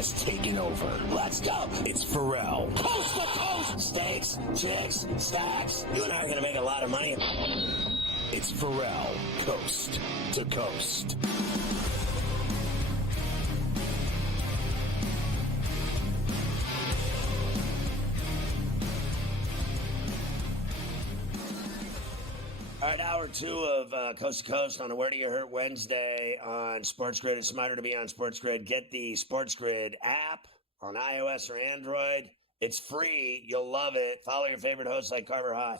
has taken over. Let's go. It's Ferrall. Coast to coast. Steaks, chicks, stacks. You and I are going to make a lot of money. It's Ferrall, coast to coast. All right, hour two of Coast to Coast on a Where Do You Hurt Wednesday on SportsGrid. It's smarter to be on SportsGrid. Get the SportsGrid app on iOS or Android. It's free. You'll love it. Follow your favorite hosts like Carver High.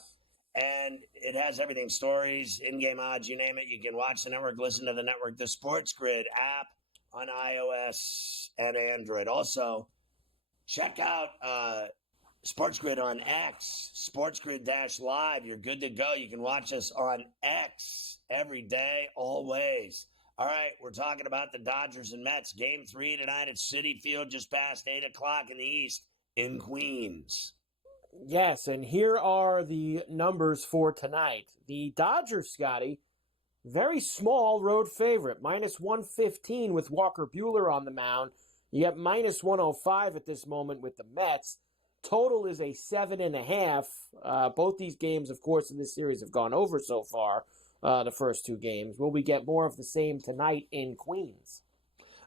And it has everything, stories, in-game odds, you name it. You can watch the network, listen to the network. The SportsGrid app on iOS and Android. Also, check out SportsGrid on X, SportsGrid-Live. You're good to go. You can watch us on X every day, always. All right, we're talking about the Dodgers and Mets. Game 3 tonight at Citi Field, just past 8 o'clock in the East in Queens. Yes, and here are the numbers for tonight. The Dodgers, Scotty, very small road favorite, minus 115 with Walker Buehler on the mound. You get minus 105 at this moment with the Mets. Total is a 7.5. Both these games, of course, in this series have gone over so far, the first two games. Will we get more of the same tonight in Queens?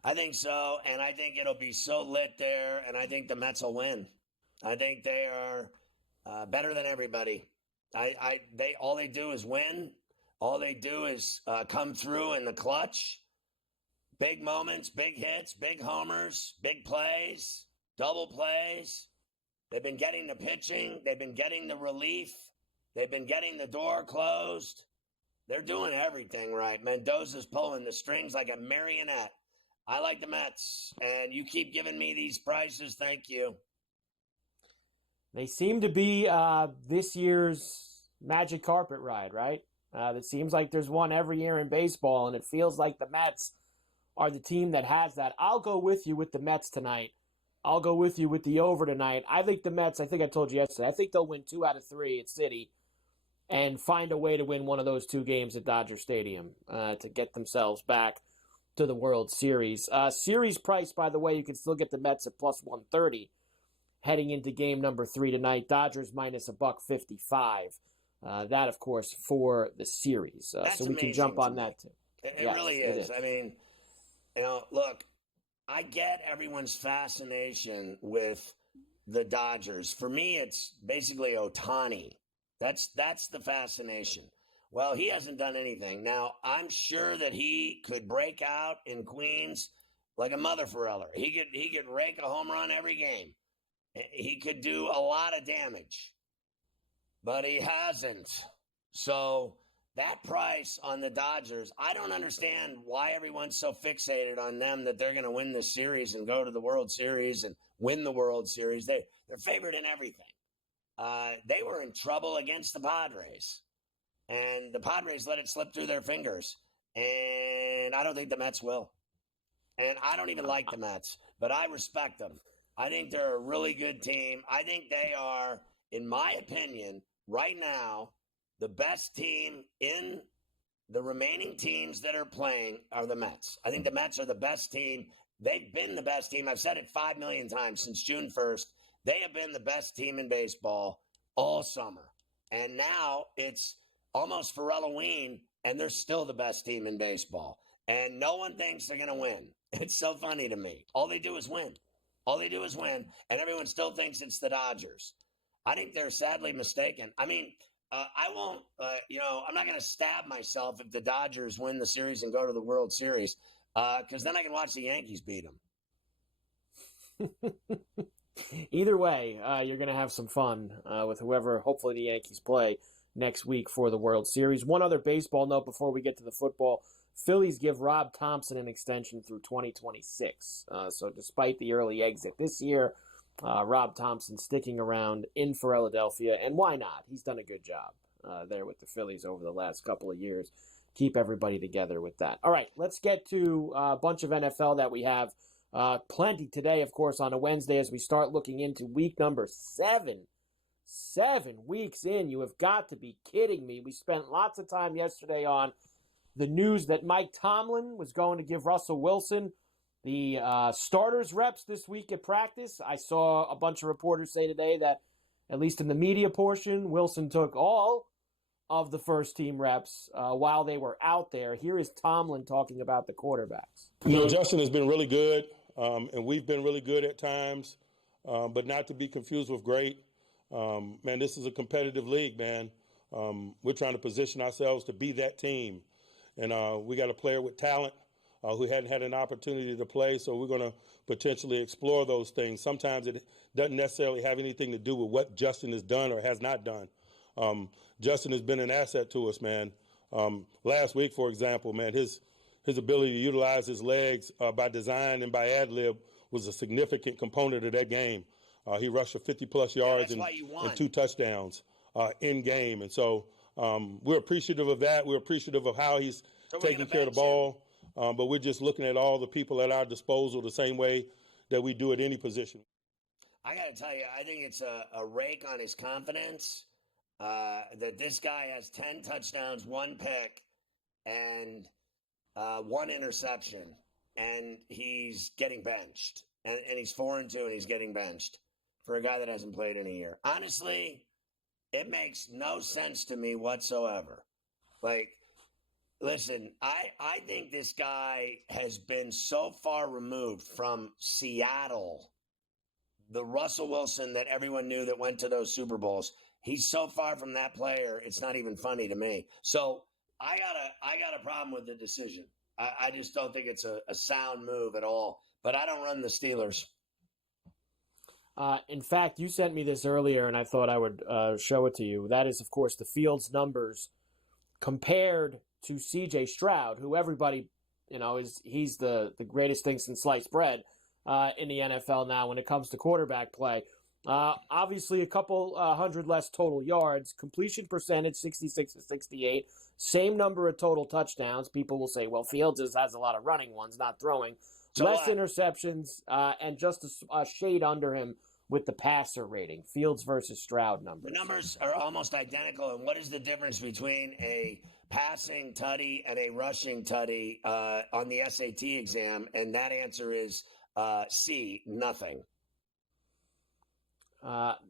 I think so, and I think it'll be so lit there, and I think the Mets will win. I think they are better than everybody. All they do is win. All they do is come through in the clutch. Big moments, big hits, big homers, big plays, double plays. They've been getting the pitching. They've been getting the relief. They've been getting the door closed. They're doing everything right. Mendoza's pulling the strings like a marionette. I like the Mets, and you keep giving me these prices. Thank you. They seem to be this year's magic carpet ride, right? It seems like there's one every year in baseball, and it feels like the Mets are the team that has that. I'll go with you with the Mets tonight. I'll go with you with the over tonight. I think the Mets, I think I told you yesterday, I think they'll win 2 out of 3 at Citi and find a way to win one of those 2 games at Dodger Stadium to get themselves back to the World Series. Series price, by the way, you can still get the Mets at plus 130 heading into game number 3 tonight. Dodgers minus $1.55. That, of course, for the series. So we can jump on that too. It really is. I mean, look, I get everyone's fascination with the Dodgers. For me, it's basically Ohtani. That's the fascination. Well, he hasn't done anything. Now, I'm sure that he could break out in Queens like a mother Ferreller. He could rake a home run every game. He could do a lot of damage. But he hasn't. So that price on the Dodgers, I don't understand why everyone's so fixated on them that they're going to win this series and go to the World Series and win the World Series. They're favored in everything. They were in trouble against the Padres, and the Padres let it slip through their fingers, and I don't think the Mets will. And I don't even like the Mets, but I respect them. I think they're a really good team. I think they are, in my opinion, right now, the best team in the remaining teams that are playing are the Mets. I think the Mets are the best team. They've been the best team. I've said it 5 million times since June 1st. They have been the best team in baseball all summer. And now it's almost for Halloween, and they're still the best team in baseball. And no one thinks they're going to win. It's so funny to me. All they do is win. All they do is win, and everyone still thinks it's the Dodgers. I think they're sadly mistaken. I mean, I won't, I'm not going to stab myself if the Dodgers win the series and go to the World Series, because then I can watch the Yankees beat them. Either way, you're going to have some fun with whoever, hopefully, the Yankees play next week for the World Series. One other baseball note before we get to the football. Phillies give Rob Thompson an extension through 2026. So despite the early exit this year, Rob Thompson sticking around in Philadelphia. And why not? He's done a good job there with the Phillies over the last couple of years. Keep everybody together with that. All right, let's get to a bunch of NFL that we have. Plenty today, of course, on a Wednesday as we start looking into week number 7. 7 weeks in. You have got to be kidding me. We spent lots of time yesterday on the news that Mike Tomlin was going to give Russell Wilson the starters reps this week at practice. I saw a bunch of reporters say today that, at least in the media portion, Wilson took all of the first team reps while they were out there. Here is Tomlin talking about the quarterbacks. Justin has been really good, and we've been really good at times, but not to be confused with great. Man, this is a competitive league, man. We're trying to position ourselves to be that team. And we got a player with talent who hadn't had an opportunity to play, so we're going to potentially explore those things. Sometimes it doesn't necessarily have anything to do with what Justin has done or has not done. Justin has been an asset to us, man. Last week, for example, man, his ability to utilize his legs by design and by ad lib was a significant component of that game. He rushed for 50-plus yards and 2 touchdowns in game. And so we're appreciative of that. We're appreciative of how he's taking care of the ball. But we're just looking at all the people at our disposal the same way that we do at any position. I got to tell you, I think it's a rake on his confidence that this guy has 10 touchdowns, 1 pick, and 1 interception, and he's getting benched. And he's 4-2, and he's getting benched for a guy that hasn't played in a year. Honestly, it makes no sense to me whatsoever. Like, listen, I think this guy has been so far removed from Seattle, the Russell Wilson that everyone knew that went to those Super Bowls. He's so far from that player, it's not even funny to me. So I got a problem with the decision. I just don't think it's a sound move at all. But I don't run the Steelers. In fact, you sent me this earlier, and I thought I would show it to you. That is, of course, the Fields numbers compared to C.J. Stroud, who everybody, he's the greatest thing since sliced bread in the NFL now when it comes to quarterback play. Obviously, a couple hundred less total yards, completion percentage 66-68, same number of total touchdowns. People will say, well, Fields has a lot of running ones, not throwing. So less interceptions and just a shade under him with the passer rating. Fields versus Stroud numbers. The numbers are almost identical. And what is the difference between a passing tutty and a rushing tutty on the SAT exam? And that answer is C, nothing.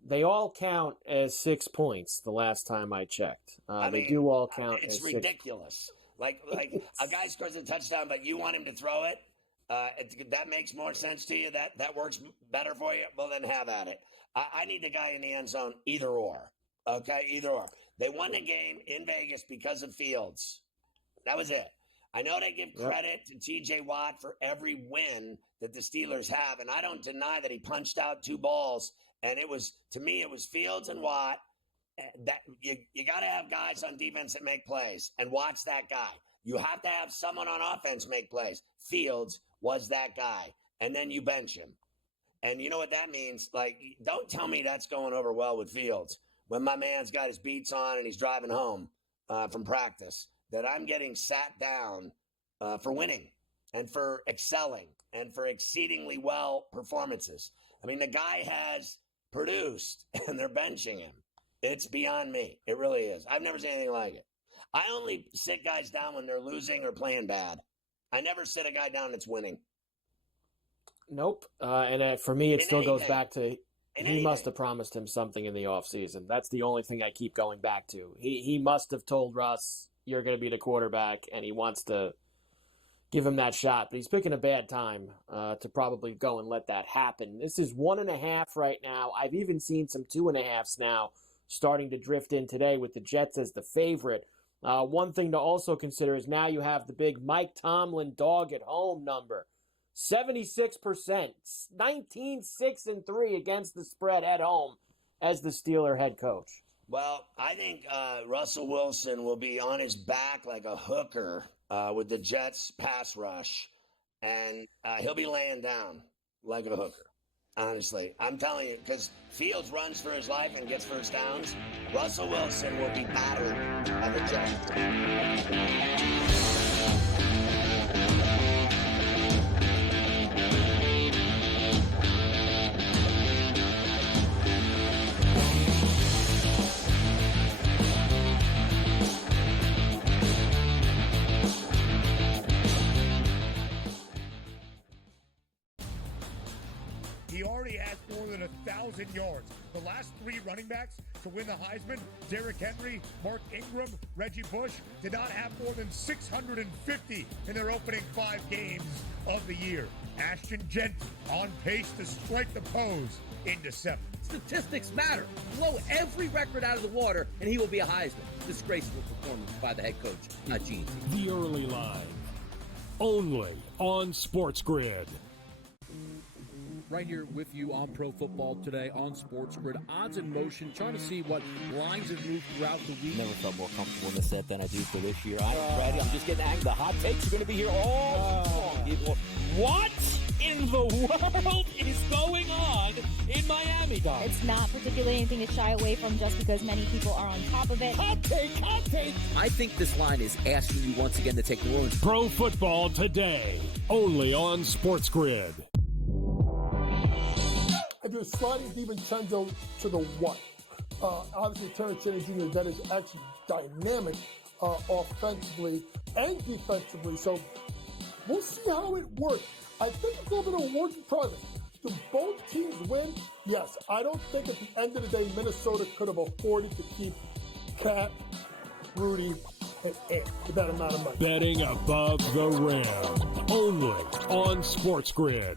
They all count as 6 points the last time I checked. They do all count as 6. It's ridiculous. Like a guy scores a touchdown, but you want him to throw it? That makes more sense to you? That works better for you? Well, then have at it. I need the guy in the end zone, either or. Okay, either or. They won the game in Vegas because of Fields. That was it. I know they give credit to T.J. Watt for every win that the Steelers have, and I don't deny that he punched out 2 balls, and to me, it was Fields and Watt. That you got to have guys on defense that make plays, and watch that guy. You have to have someone on offense make plays. Fields was that guy, and then you bench him. And you know what that means? Like, don't tell me that's going over well with Fields when my man's got his beats on and he's driving home from practice, that I'm getting sat down for winning and for excelling and for exceedingly well performances. I mean, the guy has produced, and they're benching him. It's beyond me. It really is. I've never seen anything like it. I only sit guys down when they're losing or playing bad. I never sit a guy down that's winning. Nope. And for me, it still goes back to he must have promised him something in the offseason. That's the only thing I keep going back to. He must have told Russ, you're going to be the quarterback, and he wants to give him that shot. But he's picking a bad time to probably go and let that happen. This is 1.5 right now. I've even seen some 2.5s now starting to drift in today with the Jets as the favorite. One thing to also consider is now you have the big Mike Tomlin dog at home number. 76%, 19-6-3 against the spread at home as the Steeler head coach. Well, I think Russell Wilson will be on his back like a hooker with the Jets pass rush, and he'll be laying down like a hooker. Honestly, I'm telling you, because Fields runs for his life and gets first downs. Russell Wilson will be battered by the Jets. He already has more than 1,000 yards. The last 3 running backs to win the Heisman, Derrick Henry, Mark Ingram, Reggie Bush, did not have more than 650 in their opening 5 games of the year. Ashton Jeanty on pace to strike the pose in December. Statistics matter. Blow every record out of the water, and he will be a Heisman. Disgraceful performance by the head coach, not Gene. The Early Line, only on SportsGrid. Right here with you on Pro Football Today on SportsGrid. Odds in motion, trying to see what lines have moved throughout the week. Never felt more comfortable in the set than I do for this year. I'm ready. I'm just getting angry. The hot takes are going to be here all long. What in the world is going on in Miami, Dog? It's not particularly anything to shy away from just because many people are on top of it. Hot take, hot take. I think this line is asking you once again to take New Orleans. Pro Football Today, only on SportsGrid. If you're sliding DiVincenzo to the what? Obviously, Turner Cheney Jr., that is actually dynamic offensively and defensively. So we'll see how it works. I think it's a little bit of a work in progress. Do both teams win? Yes. I don't think at the end of the day, Minnesota could have afforded to keep Cat, Rudy, and Ant with that amount of money. Betting above the rim, only on SportsGrid.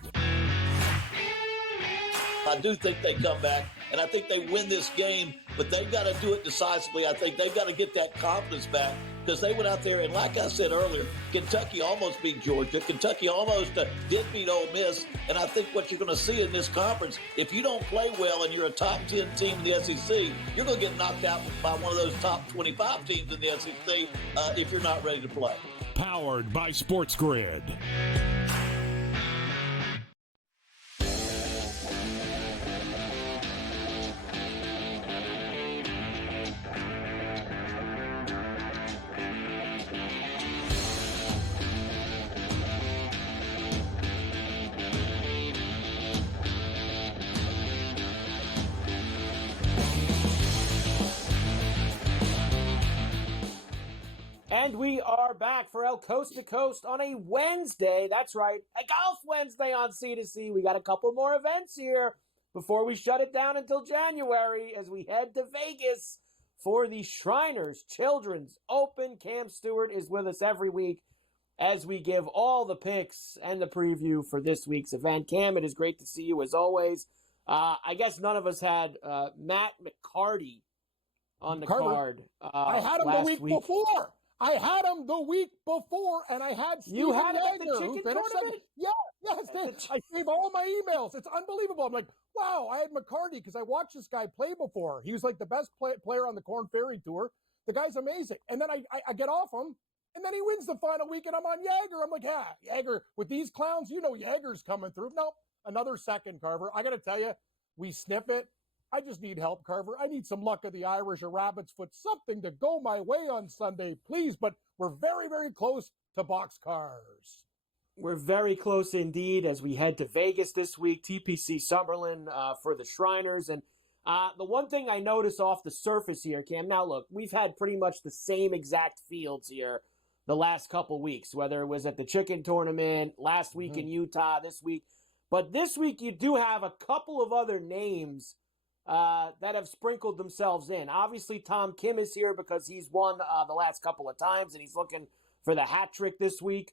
I do think they come back, and I think they win this game, but they've got to do it decisively. I think they've got to get that confidence back because they went out there, and like I said earlier, Kentucky almost beat Georgia. Kentucky almost did beat Ole Miss, and I think what you're going to see in this conference, if you don't play well and you're a top 10 team in the SEC, you're going to get knocked out by one of those top 25 teams in the SEC if you're not ready to play. Powered by SportsGrid. And we are back for El Coast to Coast on a Wednesday. That's right, a Golf Wednesday on C2C. We got a couple more events here before we shut it down until January as we head to Vegas for the Shriners Children's Open. Cam Stewart is with us every week as we give all the picks and the preview for this week's event. Cam, it is great to see you as always. I guess none of us had Matt McCarty on the card. I had him the week before. I had him the week before, and I had Steven You had him at the Yeager, chicken tournament? Yes. I gave all my emails. It's unbelievable. I'm like, wow, I had McCarty because I watched this guy play before. He was like the best player on the Korn Ferry Tour. The guy's amazing. And then I get off him, and then he wins the final week, and I'm on Yeager. I'm like, Yeager, with these clowns, you know Yeager's coming through. Nope, another second, Carver. I got to tell you, we sniff it. I just need help, Carver. I need some luck of the Irish or Rabbit's Foot, something to go my way on Sunday, please. But we're very, very close to boxcars. We're very close indeed as we head to Vegas this week, TPC Summerlin for the Shriners. And the one thing I notice off the surface here, Cam, now look, we've had pretty much the same exact fields here the last couple weeks, whether it was at the Chicken Tournament, last week in Utah, this week. But this week you do have a couple of other names that have sprinkled themselves in. Obviously, Tom Kim is here because he's won the last couple of times, and he's looking for the hat trick this week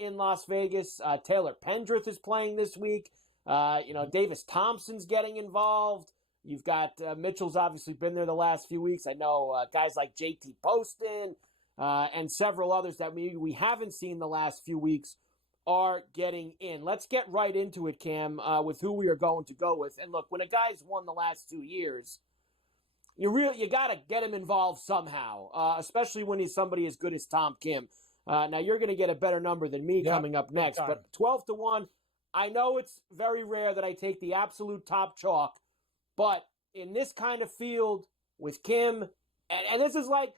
in Las Vegas. Taylor Pendrith is playing this week. Davis Thompson's getting involved. You've got Mitchell's obviously been there the last few weeks. I know guys like JT Poston and several others that we haven't seen the last few weeks are getting in. Let's get right into it, Cam, with who we are going to go with. And look, when a guy's won the last 2 years, you got to get him involved somehow, especially when he's somebody as good as Tom Kim. Now, you're going to get a better number than me coming up next, but 12-1, I know it's very rare that I take the absolute top chalk, but in this kind of field with Kim, and this is like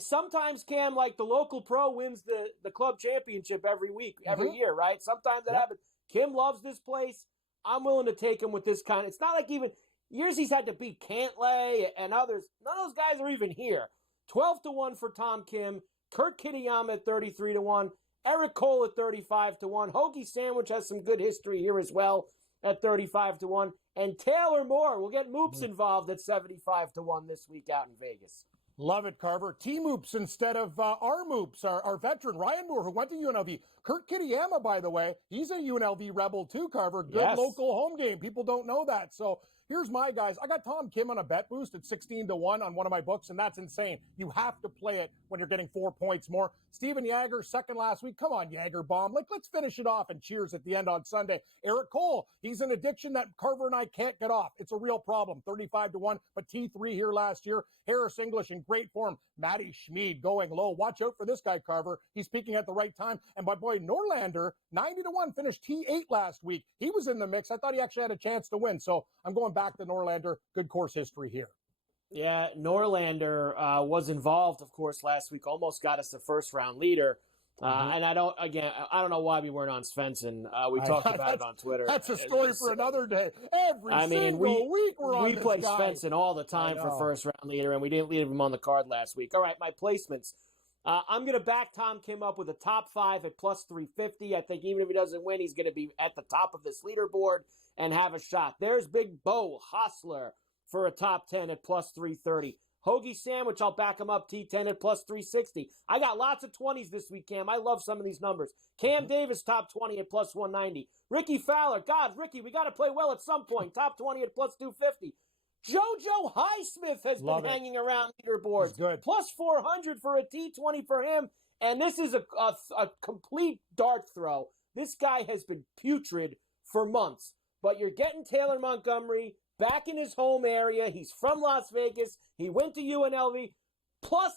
sometimes, Cam, like the local pro wins the club championship every week, every year, right? Sometimes that happens. Kim loves this place. I'm willing to take him with this kind. It's not like even years he's had to beat Cantlay and others. None of those guys are even here. 12-1 for Tom Kim. Kurt Kitayama at 33-1. Eric Cole at 35-1. Hoagie Sandwich has some good history here as well at 35-1. And Taylor Moore, we'll get Moops involved at 75-1 this week out in Vegas. Love it, Carver. T-Moops instead of our Moops, our veteran, Ryan Moore, who went to UNLV. Kurt Kitayama, by the way, he's a UNLV Rebel too, Carver. Good local home game. People don't know that. So here's my guys. I got Tom Kim on a bet boost at 16-1 on one of my books, and that's insane. You have to play it when you're getting 4 points more. Steven Yager, second last week. Come on, Yager bomb. Let's finish it off and cheers at the end on Sunday. Eric Cole, he's an addiction that Carver and I can't get off. It's a real problem. 35-1, but T3 here last year. Harris English in great form. Matty Schmid going low. Watch out for this guy, Carver. He's peaking at the right time. And my boy Norlander, 90-1, finished T8 last week. He was in the mix. I thought he actually had a chance to win. So I'm going back to Norlander. Good course history here. Yeah, Norlander was involved, of course, last week. Almost got us the first-round leader. And I don't know why we weren't on Svensson. We talked about it on Twitter. That's a story for another day. Every single week we're on this guy. We play Svensson all the time for first-round leader, and we didn't leave him on the card last week. All right, my placements. I'm going to back Tom Kim up with a top 5 at plus 350. I think even if he doesn't win, he's going to be at the top of this leaderboard and have a shot. There's Big Bo Hostler for a top 10 at plus 330. Hoagie Sandwich, I'll back him up, T10 at plus 360. I got lots of 20s this week, Cam. I love some of these numbers. Cam Davis, top 20 at plus 190. Ricky Fowler, God, Ricky, we got to play well at some point. Top 20 at plus 250. JoJo Highsmith has been hanging around leaderboards. Good. Plus 400 for a T20 for him. And this is a complete dart throw. This guy has been putrid for months. But you're getting Taylor Montgomery back in his home area. He's from Las Vegas. He went to UNLV. Plus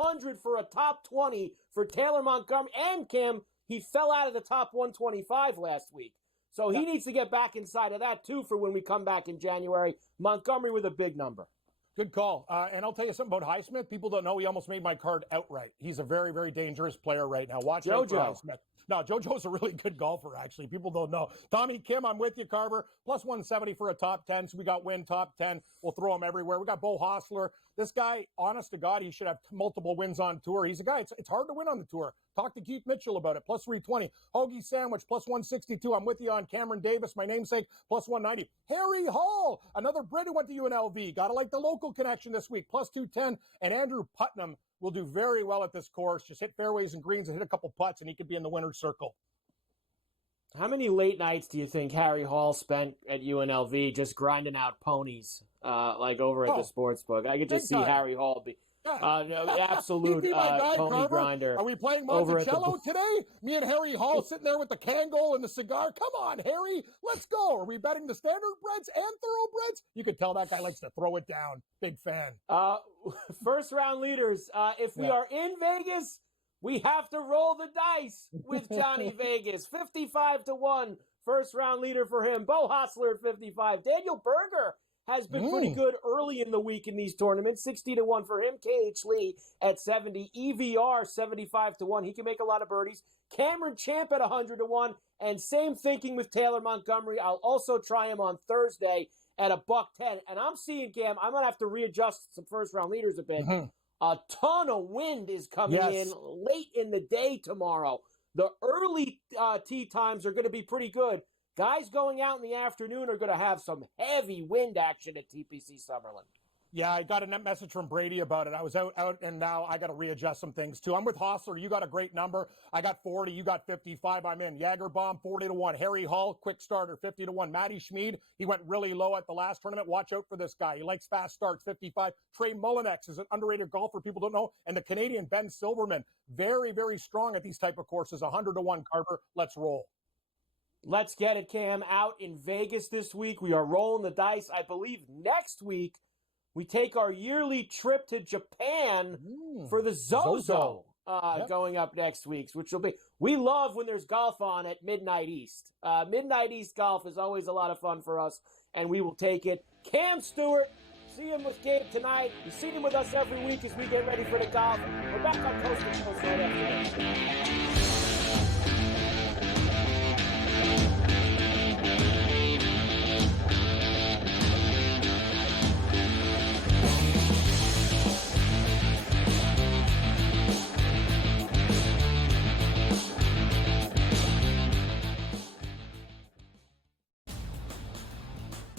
800 for a top 20 for Taylor Montgomery. And Kim, he fell out of the top 125 last week. So he needs to get back inside of that, too, for when we come back in January. Montgomery with a big number. Good call. And I'll tell you something about Highsmith. People don't know he almost made my card outright. He's a very, very dangerous player right now. Watch out for Highsmith. No, JoJo's a really good golfer, actually. People don't know. Tommy Kim, I'm with you, Carver. Plus 170 for a top 10. So we got win top 10. We'll throw him everywhere. We got Bo Hostler. This guy, honest to God, he should have multiple wins on tour. He's a guy, it's hard to win on the tour. Talk to Keith Mitchell about it. Plus 320. Hoagie Sandwich, plus 162. I'm with you on Cameron Davis, my namesake, plus 190. Harry Hall, another Brit who went to UNLV. Got to like the local connection this week, plus 210. And Andrew Putnam will do very well at this course. Just hit fairways and greens and hit a couple putts, and he could be in the winner's circle. How many late nights do you think Harry Hall spent at UNLV just grinding out ponies, like over at the sportsbook? I could just see Harry Hall be absolute pony grinder. Are we playing Monticello today? Me and Harry Hall sitting there with the Kangol and the cigar. Come on, Harry, let's go. Are we betting the standardbreds and thoroughbreds? You could tell that guy likes to throw it down. Big fan. First round leaders. If we are in Vegas, we have to roll the dice with Johnny Vegas. 55-1. First round leader for him. Bo Hostler at 55. Daniel Berger has been pretty good early in the week in these tournaments. 60-1 for him. KH Lee at 70. EVR 75-1. He can make a lot of birdies. Cameron Champ at 100-1. And same thinking with Taylor Montgomery. I'll also try him on Thursday at $110. And I'm seeing, Cam, I'm going to have to readjust some first round leaders a bit. A ton of wind is coming in late in the day tomorrow. The early tee times are going to be pretty good. Guys going out in the afternoon are going to have some heavy wind action at TPC Summerlin. Yeah, I got a message from Brady about it. I was out, and now I got to readjust some things, too. I'm with Hostler. You got a great number. I got 40. You got 55. I'm in. Jagerbaum, 40-1. Harry Hall, quick starter, 50-1. Matty Schmid, he went really low at the last tournament. Watch out for this guy. He likes fast starts, 55. Trey Mullinex is an underrated golfer people don't know. And the Canadian Ben Silverman, very, very strong at these type of courses. 100-1, Carver. Let's roll. Let's get it, Cam. Out in Vegas this week. We are rolling the dice. I believe next week we take our yearly trip to Japan for the Zozo going up next week, which will be, we love when there's golf on at Midnight East. Midnight East golf is always a lot of fun for us, and we will take it. Cam Stewart, see him with Gabe tonight. You see him with us every week as we get ready for the golf. We're back on Coast to Coast right after this.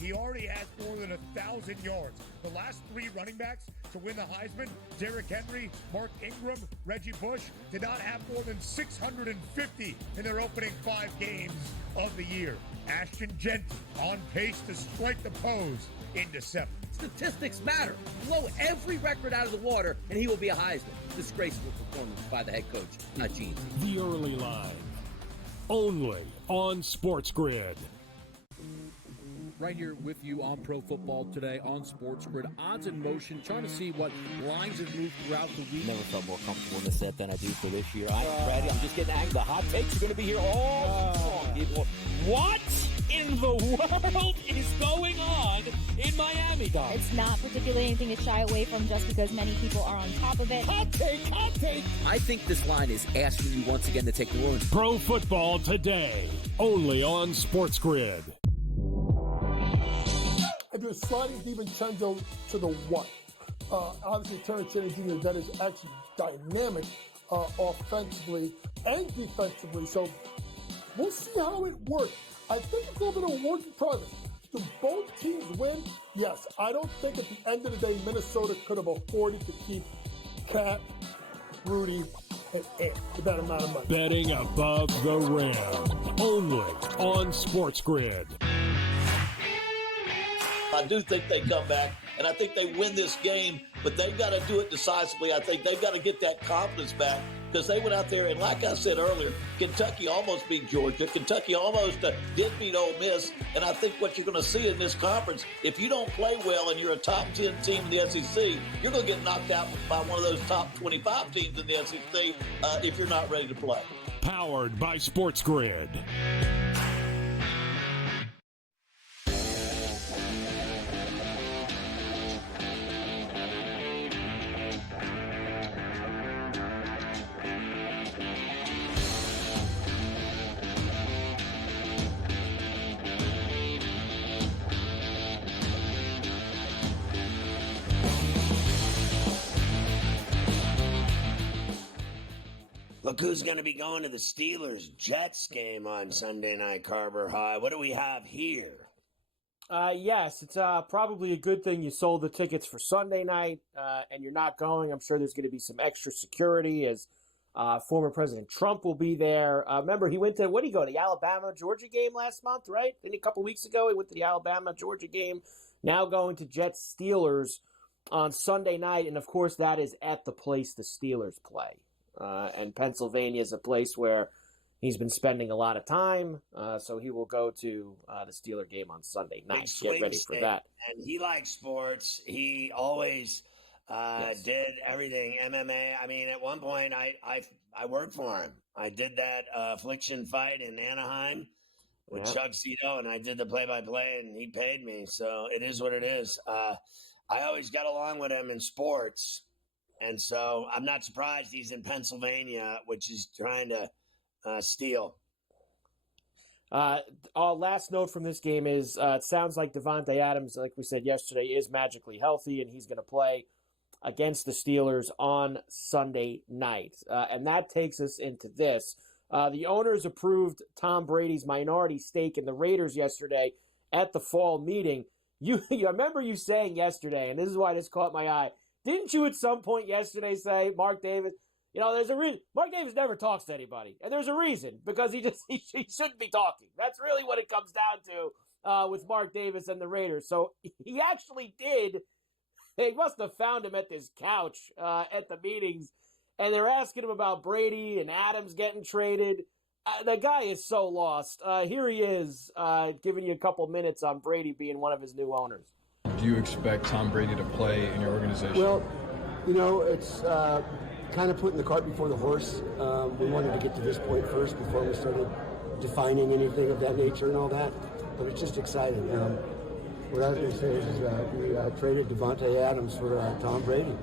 He already has more than 1,000 yards. The last 3 running backs to win the Heisman, Derrick Henry, Mark Ingram, Reggie Bush, did not have more than 650 in their opening 5 games of the year. Ashton Genty on pace to strike the pose in December. Statistics matter. Blow every record out of the water, and he will be a Heisman. Disgraceful performance by the head coach, not Gene. The Early Line, only on SportsGrid. Right here with you on Pro Football Today on SportsGrid. Odds in motion, trying to see what lines have moved throughout the week. Never felt more comfortable in the set than I do for this year. Brady, I'm just getting angry. The hot takes are going to be here all strong, people. What in the world is going on in Miami, Dog? It's not particularly anything to shy away from just because many people are on top of it. Hot take, hot take. I think this line is asking you once again to take the Bruins. Pro Football Today, only on SportsGrid. If you're sliding DiVincenzo to the one, obviously Terrence Shannon Jr., that is actually dynamic offensively and defensively. So we'll see how it works. I think it's a little bit of a work in progress. Do both teams win? Yes. I don't think at the end of the day Minnesota could have afforded to keep Cat, Rudy, and Ant with that amount of money. Betting above the rim, only on SportsGrid. I do think they come back, and I think they win this game, but they've got to do it decisively. I think they've got to get that confidence back because they went out there, and like I said earlier, Kentucky almost beat Georgia. Kentucky almost did beat Ole Miss, and I think what you're going to see in this conference, if you don't play well and you're a top 10 team in the SEC, you're going to get knocked out by one of those top 25 teams in the SEC if you're not ready to play. Powered by SportsGrid. Look who's going to be going to the Steelers-Jets game on Sunday night, Carver High. What do we have here? Yes, it's probably a good thing you sold the tickets for Sunday night and you're not going. I'm sure there's going to be some extra security as former President Trump will be there. Remember, he went to, what did he go, the Alabama-Georgia game last month, right? I think a couple weeks ago he went to the Alabama-Georgia game. Now going to Jets-Steelers on Sunday night, and of course that is at the place the Steelers play. And Pennsylvania is a place where he's been spending a lot of time, so he will go to the Steeler game on Sunday night. Get ready for that. And he likes sports. He always did everything MMA. I mean, at one point, I worked for him. I did that affliction fight in Anaheim with Chuck Zito, and I did the play-by-play, and he paid me. So it is what it is. I always got along with him in sports. And so I'm not surprised he's in Pennsylvania, which is trying to steal. Our last note from this game is it sounds like Davante Adams, like we said yesterday, is magically healthy, and he's going to play against the Steelers on Sunday night. And that takes us into this. The owners approved Tom Brady's minority stake in the Raiders yesterday at the fall meeting. I remember you saying yesterday, and this is why this caught my eye, didn't you at some point yesterday say, Mark Davis, there's a reason. Mark Davis never talks to anybody, and there's a reason, because he shouldn't be talking. That's really what it comes down to with Mark Davis and the Raiders. So he actually did. They must have found him at this couch at the meetings, and they're asking him about Brady and Adams getting traded. The guy is so lost. Here he is giving you a couple minutes on Brady being one of his new owners. Do you expect Tom Brady to play in your organization? Well, it's kind of putting the cart before the horse. We wanted to get to this point first before we started defining anything of that nature and all that. But it's just exciting. What I was going to say is we traded Davante Adams for Tom Brady.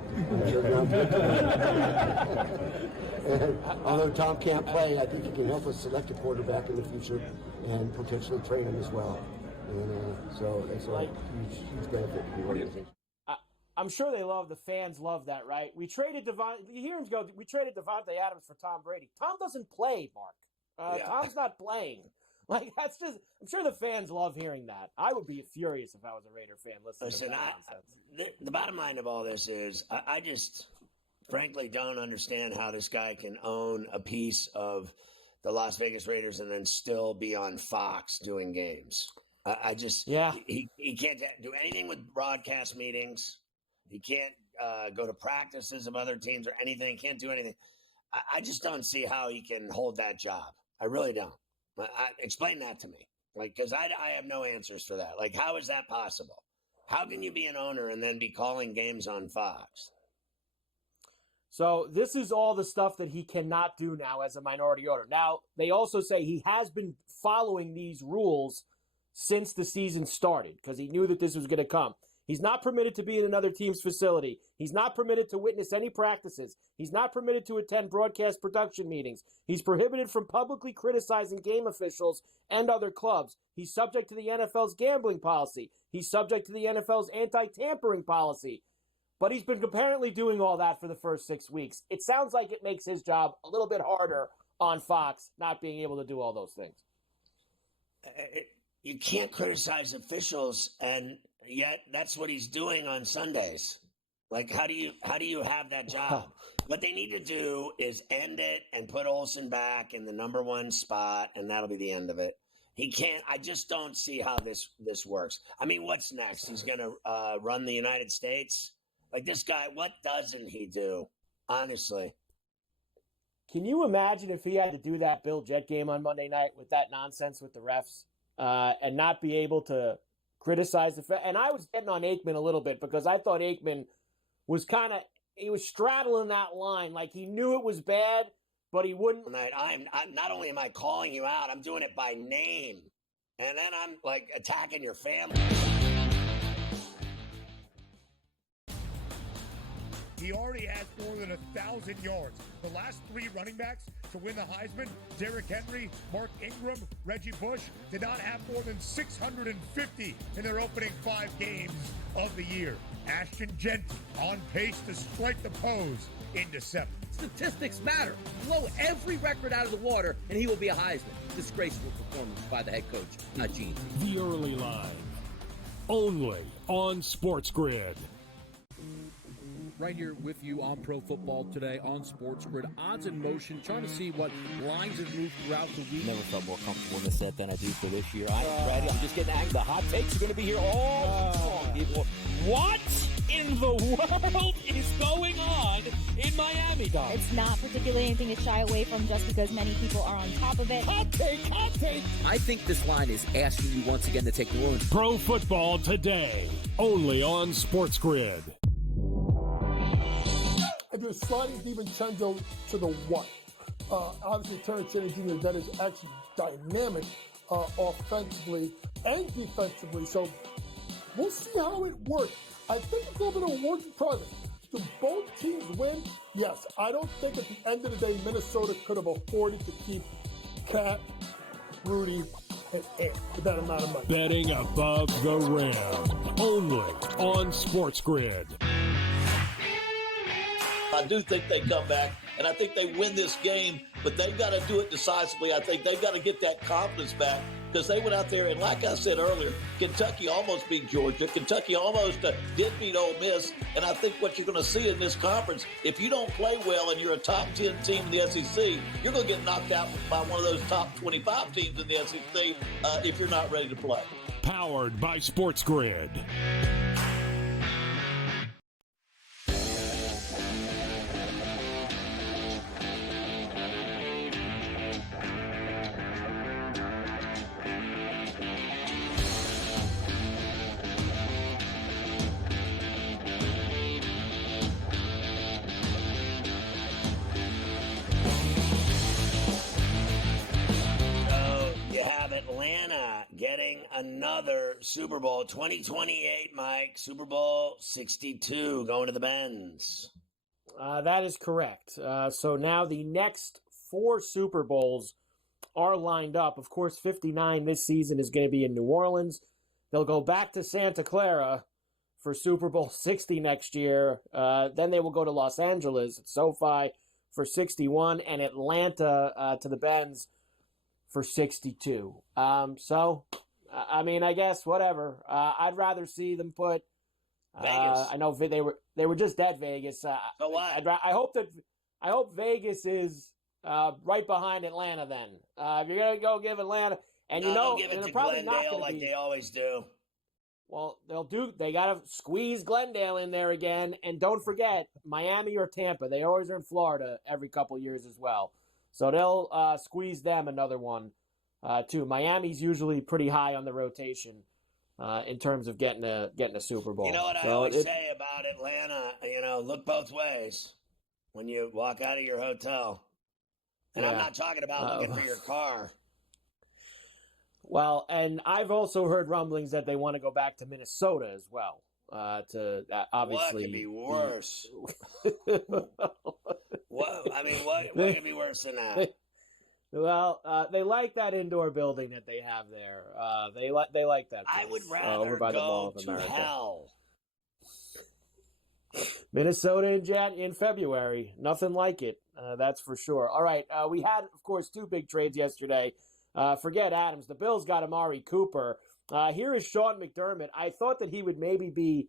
And although Tom can't play, I think he can help us select a quarterback in the future and potentially train him as well. And so it's a huge benefit to the organization. I'm sure the fans love that, right? We traded you hear him go, we traded Davante Adams for Tom Brady. Tom doesn't play, Mark. Tom's not playing. Like, that's just, I'm sure the fans love hearing that. I would be furious if I was a Raider fan listening to that nonsense. The bottom line of all this is I just frankly don't understand how this guy can own a piece of the Las Vegas Raiders and then still be on Fox doing games. He can't do anything with broadcast meetings. He can't go to practices of other teams or anything. He can't do anything. I just don't see how he can hold that job. I really don't. Explain that to me. Like, because I have no answers for that. Like, how is that possible? How can you be an owner and then be calling games on Fox? So this is all the stuff that he cannot do now as a minority owner. Now, they also say he has been following these rules since the season started because he knew that this was going to come. He's not permitted to be in another team's facility. He's not permitted to witness any practices. He's not permitted to attend broadcast production meetings. He's prohibited from publicly criticizing game officials and other clubs. He's subject to the NFL's gambling policy. He's subject to the NFL's anti-tampering policy. But he's been apparently doing all that for the first 6 weeks. It sounds like it makes his job a little bit harder on Fox, not being able to do all those things. You can't criticize officials, and yet that's what he's doing on Sundays. Like, how do you have that job? What they need to do is end it and put Olsen back in the number one spot, and that'll be the end of it. He can't. I just don't see how this works. I mean, what's next? He's going to run the United States? Like, this guy, what doesn't he do? Honestly. Can you imagine if he had to do that Bill Jet game on Monday night with that nonsense with the refs and not be able to criticize the and I was getting on Aikman a little bit because I thought Aikman was he was straddling that line. Like, he knew it was bad, but he wouldn't. I'm not only am I calling you out, I'm doing it by name. And then I'm, like, attacking your family. He already has more than 1,000 yards. The last three running backs to win the Heisman, Derrick Henry, Mark Ingram, Reggie Bush, did not have more than 650 in their opening 5 games of the year. Ashton Genty on pace to strike the pose in December. Statistics matter. Blow every record out of the water, and he will be a Heisman. Disgraceful performance by the head coach, not Gene. The Early Line, only on SportsGrid. Right here with you on Pro Football Today on SportsGrid. Odds in motion, trying to see what lines have moved throughout the week. Never felt more comfortable in the set than I do for this year. I'm just getting angry. The hot takes are going to be here all people. What in the world is going on in Miami, Doc? It's not particularly anything to shy away from just because many people are on top of it. Hot take, hot take. I think this line is asking you once again to take New Orleans. Pro Football Today, only on SportsGrid. If you're sliding DiVincenzo to the what? Obviously, Terrence Jr., that is actually dynamic offensively and defensively. So we'll see how it works. I think it's a little bit of a work in progress. Do both teams win? Yes. I don't think at the end of the day, Minnesota could have afforded to keep Cat, Rudy, and Ant with that amount of money. Betting above the rim, only on SportsGrid. I do think they come back, and I think they win this game, but they've got to do it decisively. I think they've got to get that confidence back because they went out there, and like I said earlier, Kentucky almost beat Georgia. Kentucky almost did beat Ole Miss, and I think what you're going to see in this conference, if you don't play well and you're a top 10 team in the SEC, you're going to get knocked out by one of those top 25 teams in the SEC if you're not ready to play. Powered by SportsGrid. Another Super Bowl 2028, Mike. Super Bowl 62 going to the Benz. That is correct. So now the next 4 Super Bowls are lined up. Of course, 59 this season is going to be in New Orleans. They'll go back to Santa Clara for Super Bowl 60 next year. Then they will go to Los Angeles at SoFi for 61 and Atlanta to the Benz for 62. So, I mean, I guess whatever. I'd rather see them put Vegas. I know they were just at Vegas. So what? I hope Vegas is right behind Atlanta. Then if you're gonna go give Atlanta, and they'll give it they're to probably not Glendale going like they always do. Well, they got to squeeze Glendale in there again, and don't forget Miami or Tampa. They always are in Florida every couple years as well, so they'll squeeze them another one too. Miami's usually pretty high on the rotation. In terms of getting a Super Bowl. You know what I always say about Atlanta? Look both ways when you walk out of your hotel. And I'm not talking about looking for your car. Well, and I've also heard rumblings that they want to go back to Minnesota as well. To obviously, what could be worse? What could be worse than that? Well, they like that indoor building that they have there. They like that place, I would rather over by the Mall go of to America. hell. Minnesota in February, nothing like it. That's for sure. All right, we had, of course, two big trades yesterday. Forget Adams. The Bills got Amari Cooper. Here is Sean McDermott. I thought that he would maybe be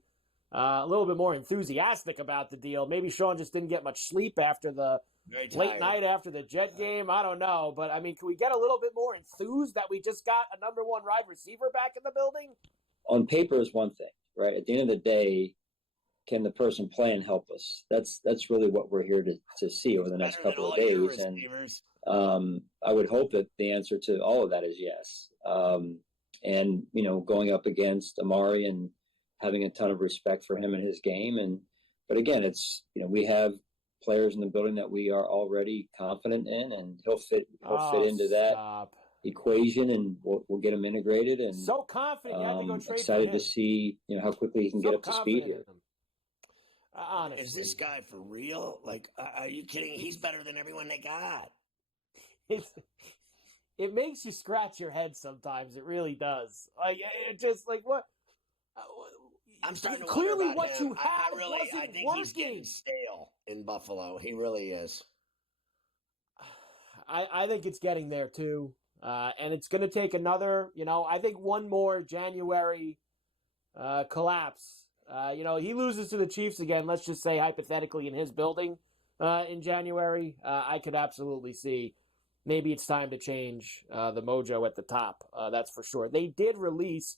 a little bit more enthusiastic about the deal. Maybe Sean just didn't get much sleep after the late night after the Jet game. I don't know. But, I mean, can we get a little bit more enthused that we just got a number one wide receiver back in the building? On paper is one thing, right? At the end of the day, can the person play and help us? That's really what we're here to see over the next couple of days. And I would hope that the answer to all of that is yes. And, going up against Amari and having a ton of respect for him and his game. But again, it's, we have players in the building that we are already confident in, and he'll fit into that equation, and we'll get him integrated. And so confident, you had to go trade excited for him. to see how quickly he can get up to speed here. Honestly. Is this guy for real? Like, are you kidding? He's better than everyone they got. It makes you scratch your head sometimes. It really does. Like, it just like what. I'm starting to clearly wonder about what him. you have I think working. He's getting stale in Buffalo. He really is. I think it's getting there too, and it's going to take another. I think one more January collapse. He loses to the Chiefs again. Let's just say hypothetically in his building in January. I could absolutely see. Maybe it's time to change the mojo at the top. That's for sure. They did release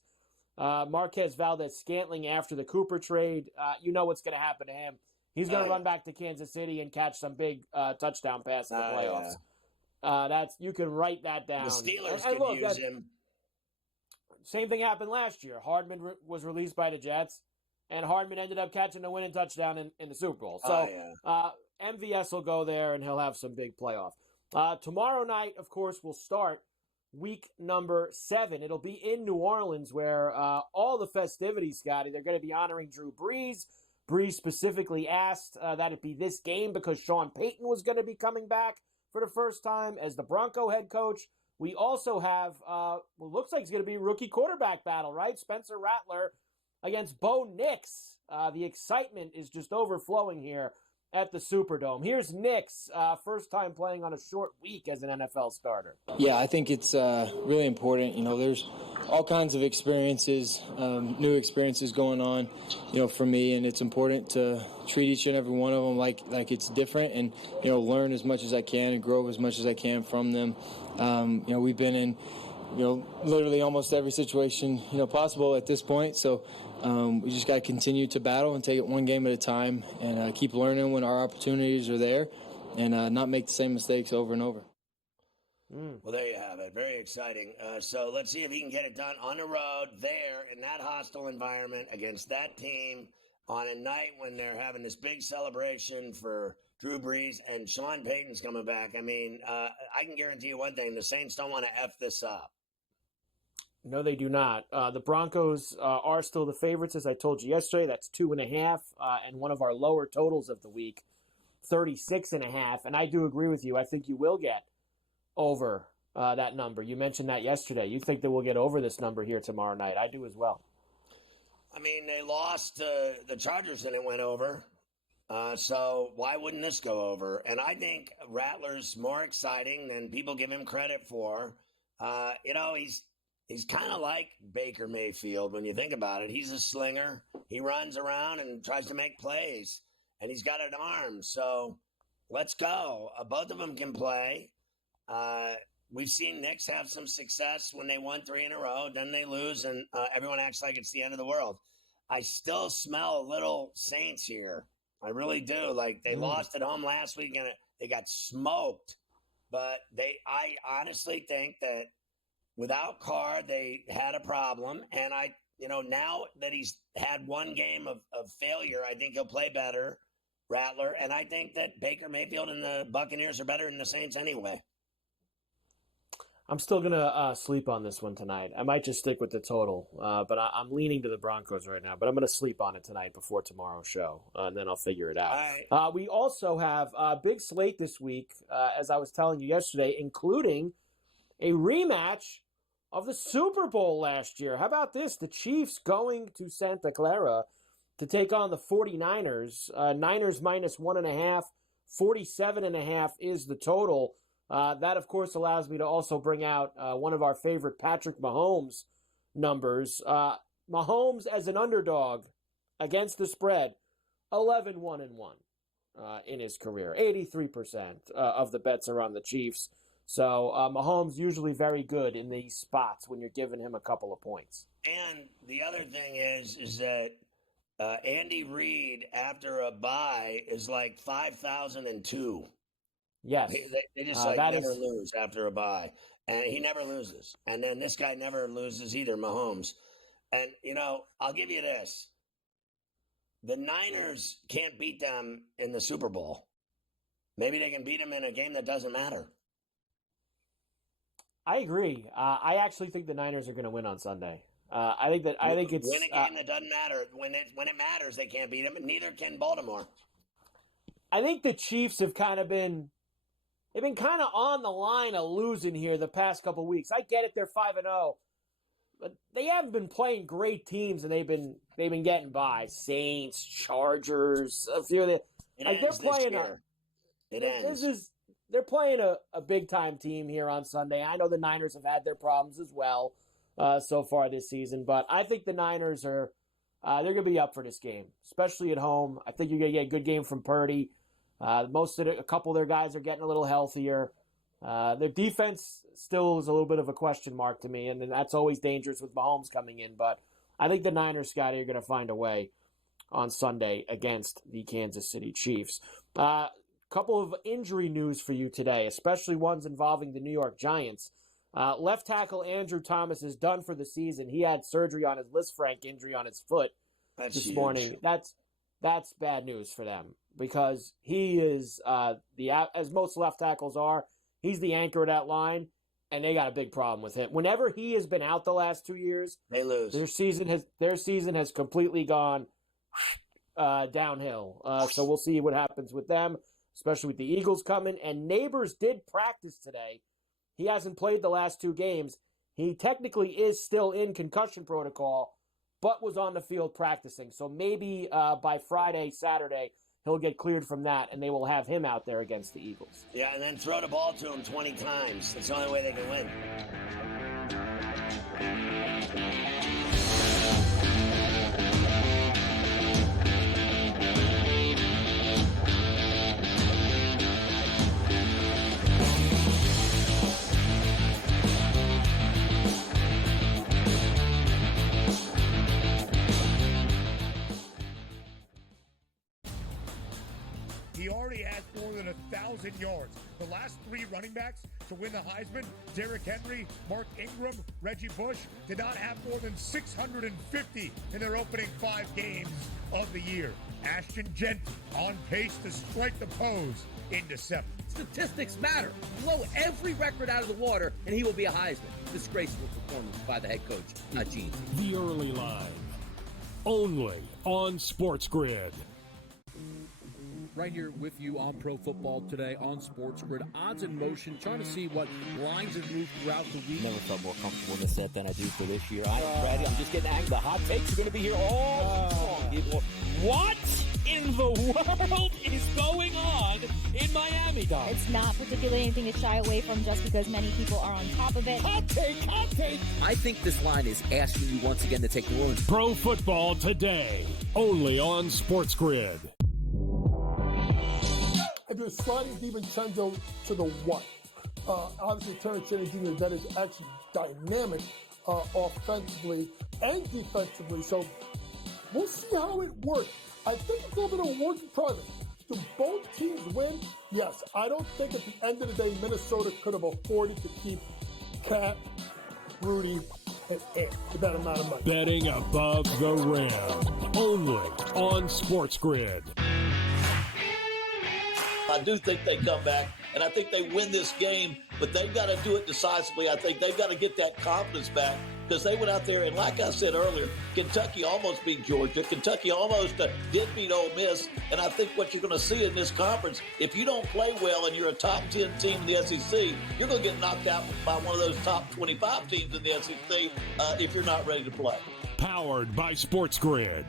Marquez Valdez-Scantling after the Cooper trade. You know what's going to happen to him. He's going to run back to Kansas City and catch some big touchdown pass in the playoffs. Yeah. You can write that down. The Steelers could use him. Same thing happened last year. Hardman was released by the Jets, and Hardman ended up catching a winning touchdown in the Super Bowl. So MVS will go there, and he'll have some big playoff. Tomorrow night, of course, will start week number 7. It'll be in New Orleans where all the festivities, Scotty, they're going to be honoring Drew Brees. Brees specifically asked that it be this game because Sean Payton was going to be coming back for the first time as the Bronco head coach. We also have, looks like it's going to be a rookie quarterback battle, right? Spencer Rattler against Bo Nix. The excitement is just overflowing here at the Superdome. Here's Nix, first time playing on a short week as an NFL starter. Yeah, I think it's really important. There's all kinds of experiences, new experiences going on, for me, and it's important to treat each and every one of them like it's different and, learn as much as I can and grow as much as I can from them. We've been in, literally almost every situation, possible at this point. So we just got to continue to battle and take it one game at a time and keep learning when our opportunities are there and not make the same mistakes over and over. Well, there you have it. Very exciting. So let's see if he can get it done on the road there in that hostile environment against that team on a night when they're having this big celebration for Drew Brees and Sean Payton's coming back. I mean, I can guarantee you one thing. The Saints don't want to F this up. No, they do not. The Broncos are still the favorites, as I told you yesterday. That's 2.5, and one of our lower totals of the week, 36.5. And I do agree with you. I think you will get over that number. You mentioned that yesterday. You think that we'll get over this number here tomorrow night. I do as well. I mean, they lost the Chargers and it went over. So why wouldn't this go over? And I think Rattler's more exciting than people give him credit for. He's kind of like Baker Mayfield when you think about it. He's a slinger. He runs around and tries to make plays, and he's got an arm. So let's go. Both of them can play. We've seen Knicks have some success when they won 3 in a row. Then they lose, and everyone acts like it's the end of the world. I still smell a little Saints here. I really do. Like, they lost at home last week, and they got smoked. But I honestly think that without Carr, they had a problem. And now that he's had one game of failure, I think he'll play better, Rattler. And I think that Baker Mayfield and the Buccaneers are better than the Saints anyway. I'm still going to sleep on this one tonight. I might just stick with the total, but I'm leaning to the Broncos right now. But I'm going to sleep on it tonight before tomorrow's show, and then I'll figure it out. Right. We also have a big slate this week, as I was telling you yesterday, including a rematch of the Super Bowl last year. How about this? The Chiefs going to Santa Clara to take on the 49ers. Niners minus 1.5, 47.5 is the total. That, of course, allows me to also bring out one of our favorite Patrick Mahomes numbers. Mahomes as an underdog against the spread, 11-1-1 in his career. 83% of the bets are on the Chiefs. So Mahomes usually very good in these spots when you're giving him a couple of points. And the other thing is that Andy Reid, after a bye, is like 5,002. Yes. They just never lose after a bye. And he never loses. And then this guy never loses either, Mahomes. And, I'll give you this. The Niners can't beat them in the Super Bowl. Maybe they can beat them in a game that doesn't matter. I agree. I actually think the Niners are going to win on Sunday. I think it's win a game that doesn't matter. When it matters, they can't beat them. Neither can Baltimore. I think the Chiefs have they've been kind of on the line of losing here the past couple of weeks. I get it; they're 5-0, but they haven't been playing great teams, and they've been getting by. Saints, Chargers, a few of the they're playing. They're playing a big time team here on Sunday. I know the Niners have had their problems as well so far this season, but I think the Niners are they're going to be up for this game, especially at home. I think you're going to get a good game from Purdy. A couple of their guys are getting a little healthier. Their defense still is a little bit of a question mark to me, and that's always dangerous with Mahomes coming in. But I think the Niners, Scotty, are going to find a way on Sunday against the Kansas City Chiefs. Couple of injury news for you today, especially ones involving the New York Giants. Left tackle Andrew Thomas is done for the season. He had surgery on his Lisfranc injury on his foot this morning. That's bad news for them because he is as most left tackles are, he's the anchor of that line, and they got a big problem with him. Whenever he has been out the last 2 years, they lose. Their season has completely gone downhill. So we'll see what happens with them, especially with the Eagles coming. And Neighbors did practice today. He hasn't played the last 2 games. He technically is still in concussion protocol, but was on the field practicing. So maybe by Friday, Saturday, he'll get cleared from that, and they will have him out there against the Eagles. Yeah, and then throw the ball to him 20 times. That's the only way they can win. He already has more than 1,000 yards. The last 3 running backs to win the Heisman, Derrick Henry, Mark Ingram, Reggie Bush, did not have more than 650 in their opening 5 games of the year. Ashton Genty on pace to strike the pose in December. Statistics matter. Blow every record out of the water, and he will be a Heisman. Disgraceful performance by the head coach, not Gene. The Early Line, only on SportsGrid. Right here with you on Pro Football Today on SportsGrid. Odds in motion, trying to see what lines have moved throughout the week. Never felt more comfortable in this set than I do for this year. Brady, I'm just getting angry. The hot takes are going to be here all long. What in the world is going on on in Miami, dog. It's not particularly anything to shy away from just because many people are on top of it. Hot take, hot take. I think this line is asking you once again to take the wound. Pro Football Today, only on SportsGrid. If you're sliding DiVincenzo to the one, obviously Terrence Jennings Jr., that is actually dynamic offensively and defensively. So we'll see how it works. I think it's a little bit of a work in progress. Do both teams win? Yes. I don't think at the end of the day Minnesota could have afforded to keep Cat, Rudy, and Ant for that amount of money. Betting above the rim, only on SportsGrid. I do think they come back, and I think they win this game, but they've got to do it decisively. I think they've got to get that confidence back because they went out there, and like I said earlier, Kentucky almost beat Georgia. Kentucky almost did beat Ole Miss, and I think what you're going to see in this conference, if you don't play well and you're a top 10 team in the SEC, you're going to get knocked out by one of those top 25 teams in the SEC if you're not ready to play. Powered by SportsGrid.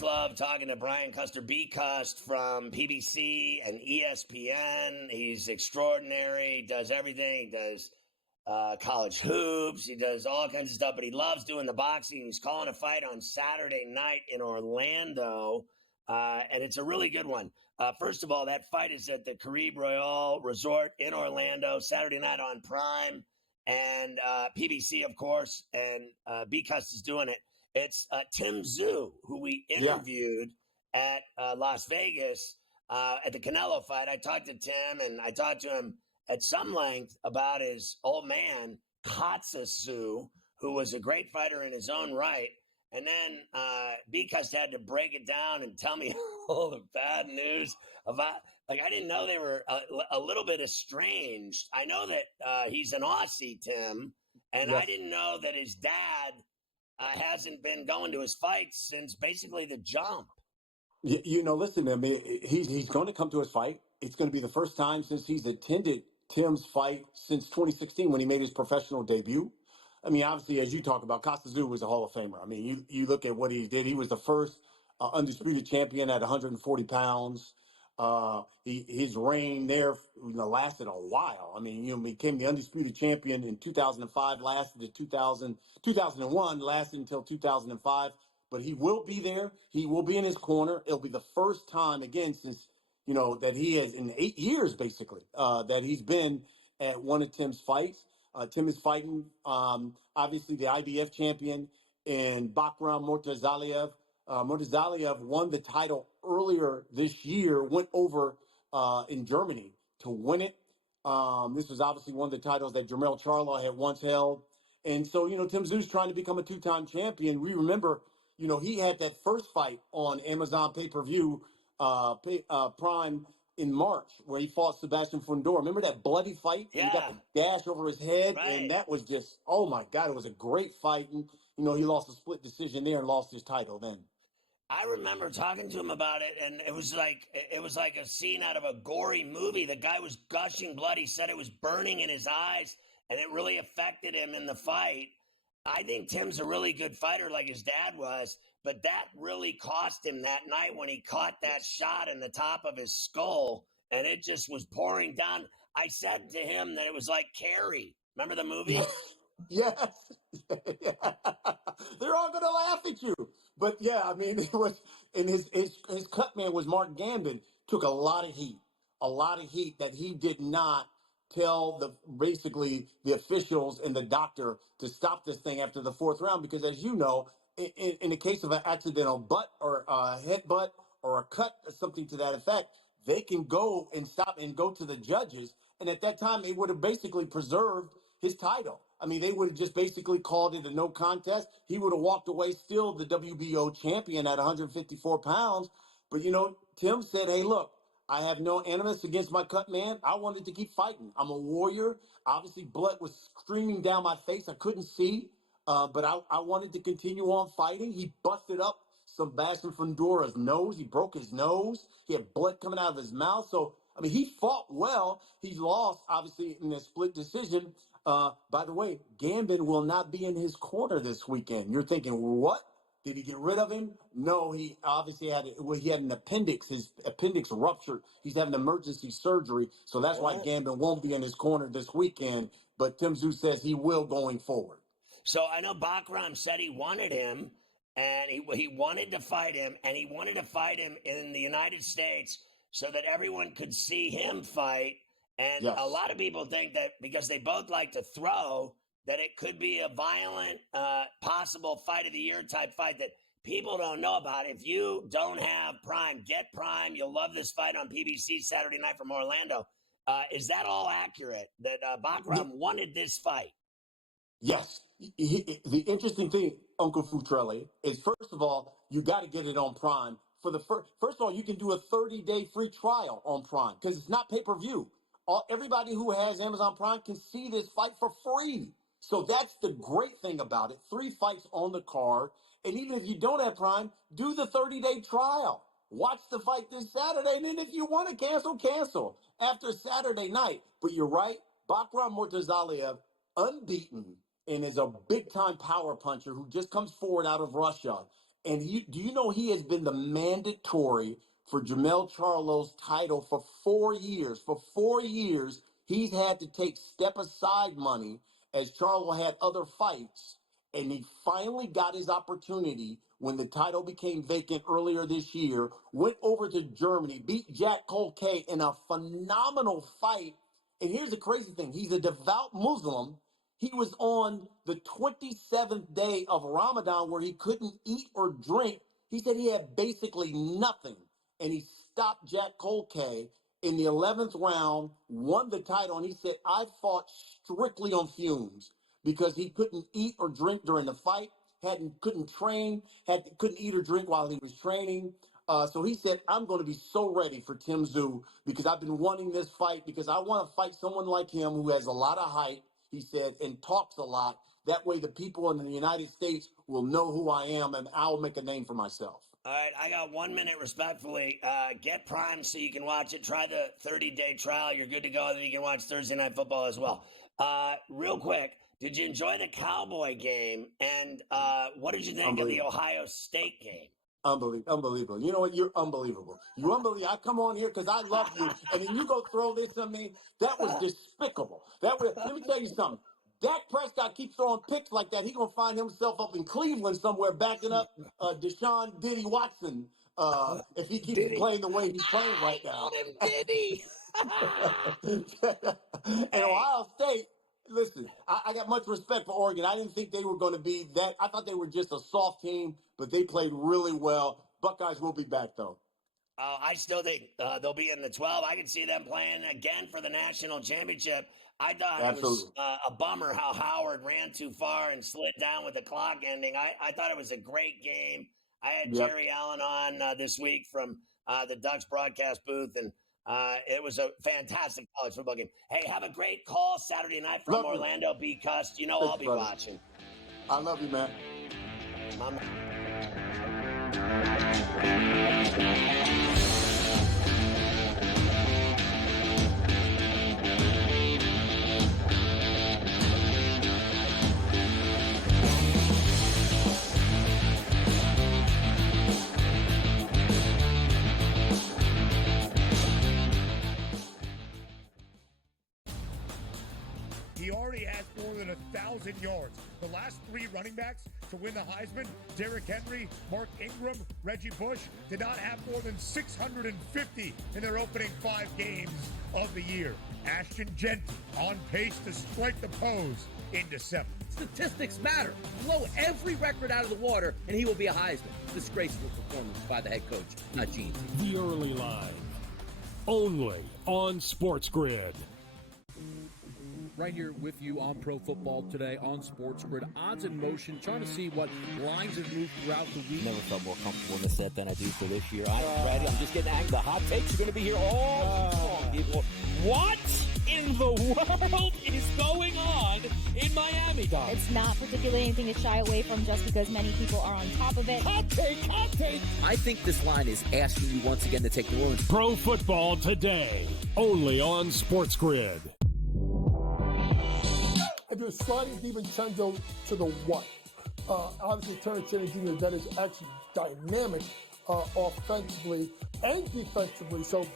Love talking to Brian Custer B-Cust from PBC and ESPN. He's extraordinary. He does everything. He does college hoops. He does all kinds of stuff, but he loves doing the boxing. He's calling a fight on Saturday night in Orlando, and it's a really good one. First of all, that fight is at the Caribe Royale Resort in Orlando, Saturday night on Prime, and PBC, of course, and B-Cust is doing it. It's Tim Tszyu, who we interviewed at Las Vegas at the Canelo fight. I talked to Tim, and I talked to him at some length about his old man, Kotsa Tszyu, who was a great fighter in his own right. And then B-Cust had to break it down and tell me all the bad news about, like, I didn't know they were a little bit estranged. I know that he's an Aussie, Tim, and I didn't know that his dad hasn't been going to his fights since basically the jump. Listen, I mean, he's going to come to his fight. It's going to be the first time since he's attended Tim's fight since 2016 when he made his professional debut. I mean, obviously, as you talk about, Kotsa Tszyu was a Hall of Famer. I mean, you look at what he did. He was the first undisputed champion at 140 pounds. His reign there lasted a while. I mean, he became the undisputed champion in 2005, lasted to 2001, lasted until 2005. But he will be there. He will be in his corner. It'll be the first time, again, since, that he has, in 8 years, basically, that he's been at one of Tim's fights. Tim is fighting, obviously, the IBF champion in Bakram Murtazaliev. Murtazaliev won the title earlier this year, went over in Germany to win it. This was obviously one of the titles that Jermell Charlo had once held. And so, Tim Tszyu's trying to become a two-time champion. We remember, he had that first fight on Amazon pay-per-view Prime in March where he fought Sebastian Fundora. Remember that bloody fight? Yeah. He got the gash over his head, Right. And that was just, oh, my God, it was a great fight. And, he lost a split decision there and lost his title then. I remember talking to him about it, and it was like a scene out of a gory movie. The guy was gushing blood. He said it was burning in his eyes, and it really affected him in the fight. I think Tim's a really good fighter like his dad was, but that really cost him that night when he caught that shot in the top of his skull, and it just was pouring down. I said to him that it was like Carrie. Remember the movie? Yes. They're all going to laugh at you. But, yeah, I mean, it was, and his cut man was Mark Gambin, took a lot of heat that he did not tell basically the officials and the doctor to stop this thing after the fourth round, because as you know, in the case of an accidental butt or a headbutt or a cut or something to that effect, they can go and stop and go to the judges. And at that time, it would have basically preserved his title. I mean, they would have just basically called it a no contest. He would have walked away still the WBO champion at 154 pounds. But, Tim said, hey, look, I have no animus against my cut man. I wanted to keep fighting. I'm a warrior. Obviously, blood was streaming down my face. I couldn't see, but I wanted to continue on fighting. He busted up Sebastian Fundura's nose. He broke his nose. He had blood coming out of his mouth. So, I mean, he fought well. He lost, obviously, in a split decision. By the way, Gambin will not be in his corner this weekend. You're thinking, what? Did he get rid of him? No, he obviously had an appendix. His appendix ruptured. He's having emergency surgery. So that's why Gambin won't be in his corner this weekend. But Tim Tszyu says he will going forward. So I know Bakram said he wanted him, and he wanted to fight him, and he wanted to fight him in the United States so that everyone could see him fight. And a lot of people think that because they both like to throw, that it could be a violent, possible fight of the year type fight that people don't know about. If you don't have Prime, get Prime. You'll love this fight on PBC Saturday night from Orlando. Is that all accurate, that Bakram wanted this fight? Yes. The interesting thing, Uncle Futrelli, is first of all, you got to get it on Prime. For the first of all, you can do a 30-day free trial on Prime because it's not pay-per-view. Everybody who has Amazon Prime can see this fight for free. So that's the great thing about it. 3 fights on the card. And even if you don't have Prime, do the 30-day trial. Watch the fight this Saturday. And then if you want to cancel after Saturday night. But you're right. Bakram Murtazaliev, unbeaten, and is a big-time power puncher who just comes forward out of Russia. And do you know he has been the mandatory for Jermell Charlo's title for 4 years? For 4 years, he's had to take step-aside money as Charlo had other fights, and he finally got his opportunity when the title became vacant earlier this year, went over to Germany, beat Jack Colquet in a phenomenal fight. And here's the crazy thing. He's a devout Muslim. He was on the 27th day of Ramadan where he couldn't eat or drink. He said he had basically nothing, and he stopped Jack Colquet in the 11th round, won the title, and he said, I fought strictly on fumes because he couldn't eat or drink during the fight, couldn't train, couldn't eat or drink while he was training. So he said, I'm going to be so ready for Tim Tszyu because I've been wanting this fight because I want to fight someone like him who has a lot of height, he said, and talks a lot. That way the people in the United States will know who I am, and I'll make a name for myself. All right, I got 1 minute, respectfully. Get Prime so you can watch it. Try the 30-day trial. You're good to go. Then you can watch Thursday Night Football as well. Real quick, did you enjoy the Cowboy game? And what did you think of the Ohio State game? Unbelievable. You know what? You're unbelievable. You're unbelievable. I come on here because I love you, and then you go throw this on me. That was despicable. Let me tell you something. Dak Prescott keeps throwing picks like that. He's going to find himself up in Cleveland somewhere backing up Deshaun Diddy Watson if he keeps playing the way he's playing right now. Diddy. And Ohio State, listen, I got much respect for Oregon. I didn't think they were going to be that. I thought they were just a soft team, but they played really well. Buckeyes will be back, though. I still think they'll be in the 12. I can see them playing again for the national championship. I thought it was a bummer how Howard ran too far and slid down with the clock ending. I thought it was a great game. I had Jerry Allen on this week from the Ducks broadcast booth, and it was a fantastic college football game. Hey, have a great call Saturday night from Orlando. Be cussed. You know I'll be watching. I love you, man. Mama. He already has more than 1,000 yards. The last 3 running backs to win the Heisman, Derrick Henry, Mark Ingram, Reggie Bush, did not have more than 650 in their opening 5 games of the year. Ashton Genty on pace to strike the pose in December. Statistics matter. Blow every record out of the water, and he will be a Heisman. Disgraceful performance by the head coach, not Gene. The Early Line, only on SportsGrid. right here with you on Pro Football Today on SportsGrid. Odds in motion, trying to see what lines have moved throughout the week. Never felt more comfortable in the set than I do for this year. I'm just getting angry. The hot takes are going to be here all people. What in the world is going on in Miami, Dog? It's not particularly anything to shy away from just because many people are on top of it. Hot take, hot take. I think this line is asking you once again to take New Orleans. Pro Football Today, only on SportsGrid. If you're sliding DiVincenzo to the what? Obviously, Terrence Jr., that is actually dynamic offensively and defensively. So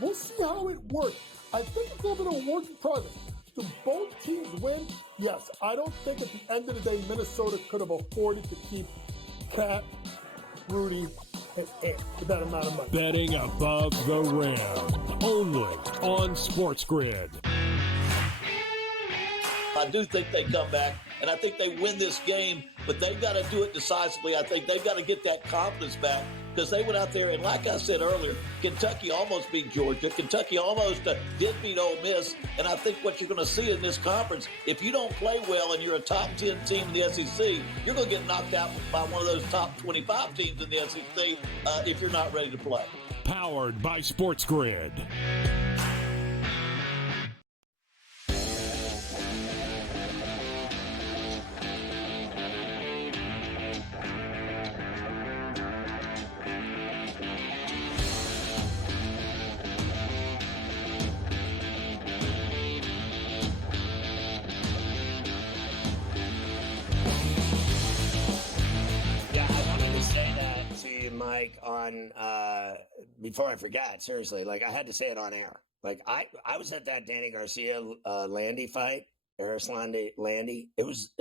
we'll see how it works. I think it's a little bit of a work in progress. Do both teams win? Yes. I don't think at the end of the day, Minnesota could have afforded to keep Cat, Rudy, and Ant with that amount of money. Betting above the rim, only on SportsGrid. I do think they come back, and I think they win this game, but they've got to do it decisively. I think they've got to get that confidence back because they went out there, and like I said earlier, Kentucky almost beat Georgia. Kentucky almost did beat Ole Miss, and I think what you're going to see in this conference, if you don't play well and you're a top 10 team in the SEC, you're going to get knocked out by one of those top 25 teams in the SEC if you're not ready to play. Powered by SportsGrid. Mike, on before I forgot, seriously, like I had to say it on air. Like I was at that Danny Garcia Landy fight, Eris Landy. It was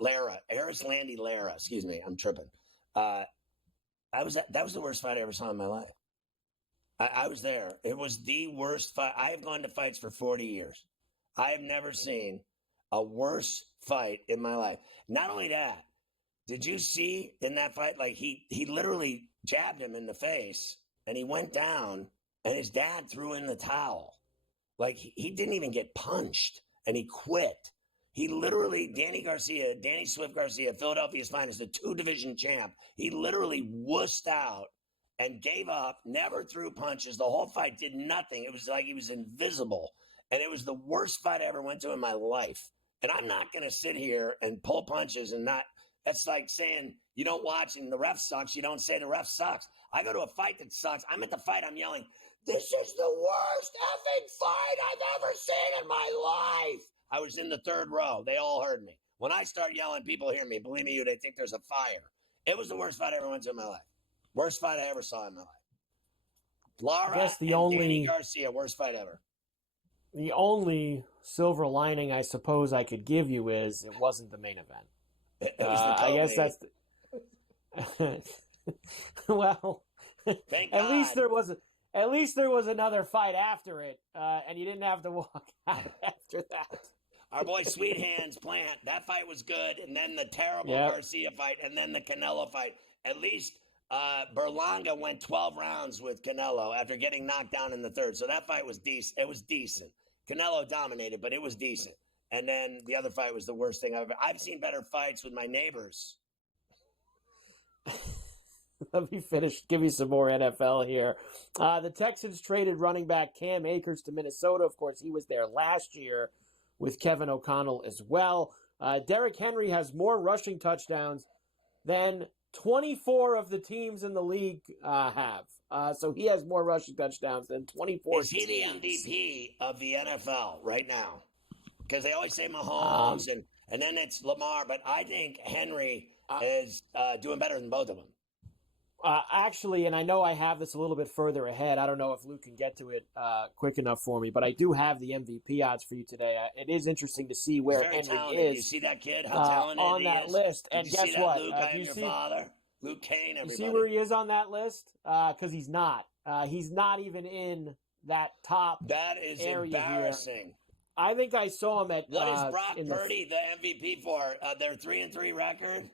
Lara, Eris Landy Lara. Excuse me, I'm tripping. That was the worst fight I ever saw in my life. I was there. It was the worst fight. I have gone to fights for 40 years. I have never seen a worse fight in my life. Not only that, did you see in that fight, like he literally jabbed him in the face and he went down and his dad threw in the towel. Like he didn't even get punched and he quit. He literally, Danny Swift Garcia, Philadelphia's finest, the 2-division champ. He literally wussed out and gave up, never threw punches. The whole fight did nothing. It was like he was invisible. And it was the worst fight I ever went to in my life. And I'm not going to sit here and pull punches and not. That's like saying you don't watch and the ref sucks. You don't say the ref sucks. I go to a fight that sucks. I'm at the fight. I'm yelling, this is the worst effing fight I've ever seen in my life. I was in the third row. They all heard me. When I start yelling, people hear me. Believe me, they think there's a fire. It was the worst fight I ever went to in my life. Worst fight I ever saw in my life. Lara Danny Garcia, worst fight ever. The only silver lining I suppose I could give you is it wasn't the main event. I guess that's well. Thank at God. least there was another fight after it, and you didn't have to walk out after that. Our boy Sweet Hands Plant, that fight was good, and then the terrible Garcia fight, and then the Canelo fight. At least Berlanga went 12 rounds with Canelo after getting knocked down in the third, so that fight was decent. It was decent. Canelo dominated, but it was decent. And then the other fight was the worst thing I've seen better fights with my neighbors. Let me finish, give you some more NFL here. The Texans traded running back Cam Akers to Minnesota. Of course, he was there last year with Kevin O'Connell as well. Derrick Henry has more rushing touchdowns than 24 of the teams in the league have. So he has more rushing touchdowns than 24 Is he the MVP of the NFL right now? Because they always say Mahomes and then it's Lamar, but I think Henry is doing better than both of them. Actually, and I know I have this a little bit further ahead. I don't know if Luke can get to it quick enough for me, but I do have the MVP odds for you today. It is interesting to see where Henry talented. is. You see that kid? How talented on he that is? list. Did And you guess see what? Luke, I am your father. Luke Kane, everybody. You see where he is on that list? Because he's not. He's not even in that top That is area embarrassing. Here. I think I saw him at. What is Brock Purdy the MVP for? Their 3-3 record.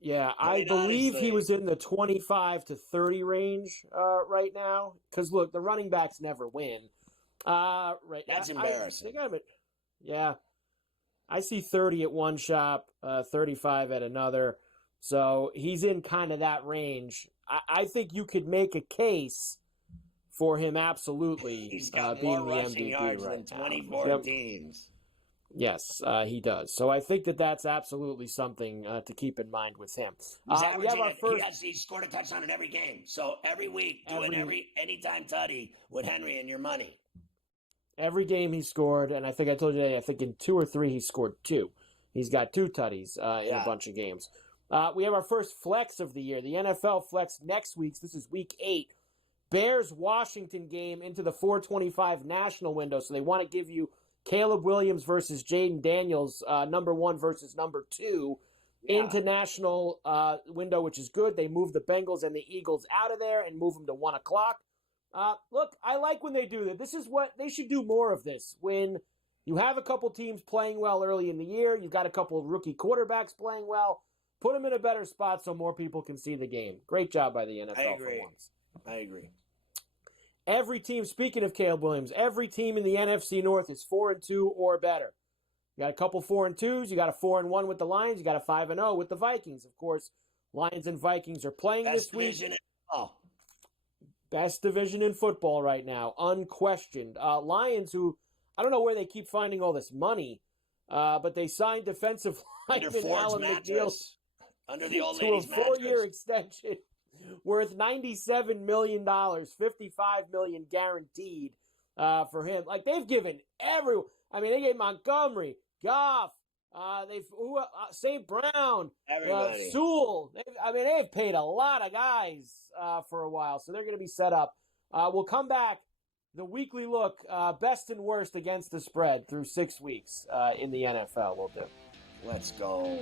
Yeah, I believe he was in the 25 to 30 range right now. Because look, the running backs never win. Right. That's embarrassing. Yeah. I see 30 at one shop, 35 at another. So he's in kind of that range. I think you could make a case for him absolutely He's got being more the rushing MVP yards right than now. 24 teams. Yes, he does. So I think that's absolutely something to keep in mind with him. He's We averaging have our first. he scored a touchdown in every game. So every week, anytime tutty with Henry in your money. Every game he scored, and I think I told you today, I think in 2 or 3 he scored 2. He's got 2 tutties in a bunch of games. We have our first flex of the year, the NFL flex next week. This is week 8. Bears-Washington game into the 425 national window. So they want to give you Caleb Williams versus Jaden Daniels, number 1 versus number 2, into national window, which is good. They move the Bengals and the Eagles out of there and move them to 1 o'clock. Look, I like when they do that. This is what they should do more of this. When you have a couple teams playing well early in the year, you've got a couple of rookie quarterbacks playing well, put them in a better spot so more people can see the game. Great job by the NFL for once. I agree. Every team, speaking of Caleb Williams, every team in the NFC North is 4-2 or better. You got a couple 4-2s. You got a 4-1 with the Lions. You got a 5-0 with the Vikings. Of course, Lions and Vikings are playing this week. Best division in football right now, unquestioned. Lions, who I don't know where they keep finding all this money, but they signed defensive lineman Alan McNeil under the old to a 4-year extension worth $97 million, $55 million guaranteed for him. Like, they've given everyone. I mean, they gave Montgomery, Goff, St. Brown, Sewell. They've paid a lot of guys for a while, so they're going to be set up. We'll come back. The weekly look, best and worst against the spread through 6 weeks in the NFL. We'll do. Let's go.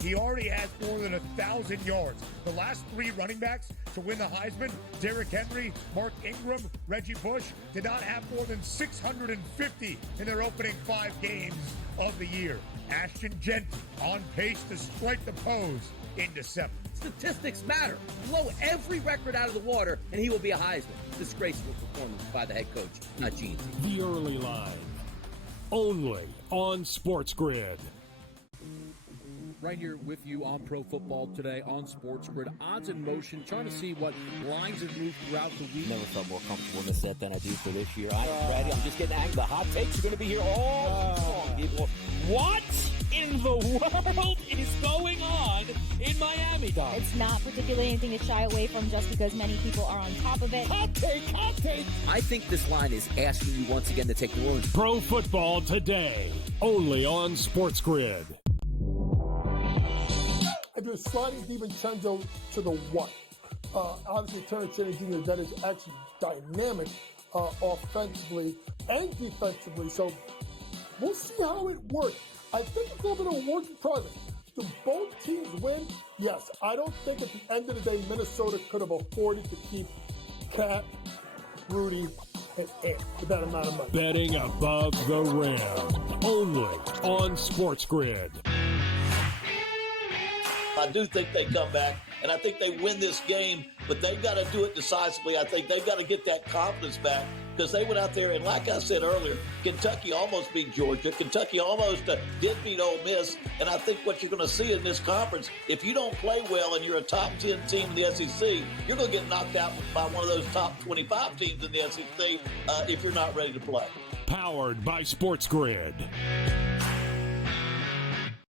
He already has more than 1,000 yards. The last 3 running backs to win the Heisman, Derrick Henry, Mark Ingram, Reggie Bush, did not have more than 650 in their opening 5 games of the year. Ashton Genty on pace to strike the pose in December. Statistics matter. Blow every record out of the water, and he will be a Heisman. Disgraceful performance by the head coach, not Gene. The early line, only on SportsGrid. Right here with you on Pro Football Today on SportsGrid. Odds in motion, trying to see what lines have moved throughout the week. Never felt more comfortable in the set than I do for this year. I'm just getting angry. The hot takes are going to be here all long. What in the world is going on in Miami, Dog? It's not particularly anything to shy away from just because many people are on top of it. Hot take. I think this line is asking you once again to take New Orleans. Pro Football Today, only on SportsGrid. I do sliding DiVincenzo to the what? Obviously, Terrence Jr., that is actually dynamic offensively and defensively. So we'll see how it works. I think it's a little bit of a work in progress. Do both teams win? Yes. I don't think at the end of the day, Minnesota could have afforded to keep Cat, Rudy, and Ant with that amount of money. Betting above the rim, only on SportsGrid. I do think they come back, and I think they win this game, but they've got to do it decisively. I think they've got to get that confidence back because they went out there, and like I said earlier, Kentucky almost beat Georgia. Kentucky almost did beat Ole Miss, and I think what you're going to see in this conference, if you don't play well and you're a top 10 team in the SEC, you're going to get knocked out by one of those top 25 teams in the SEC if you're not ready to play. Powered by SportsGrid.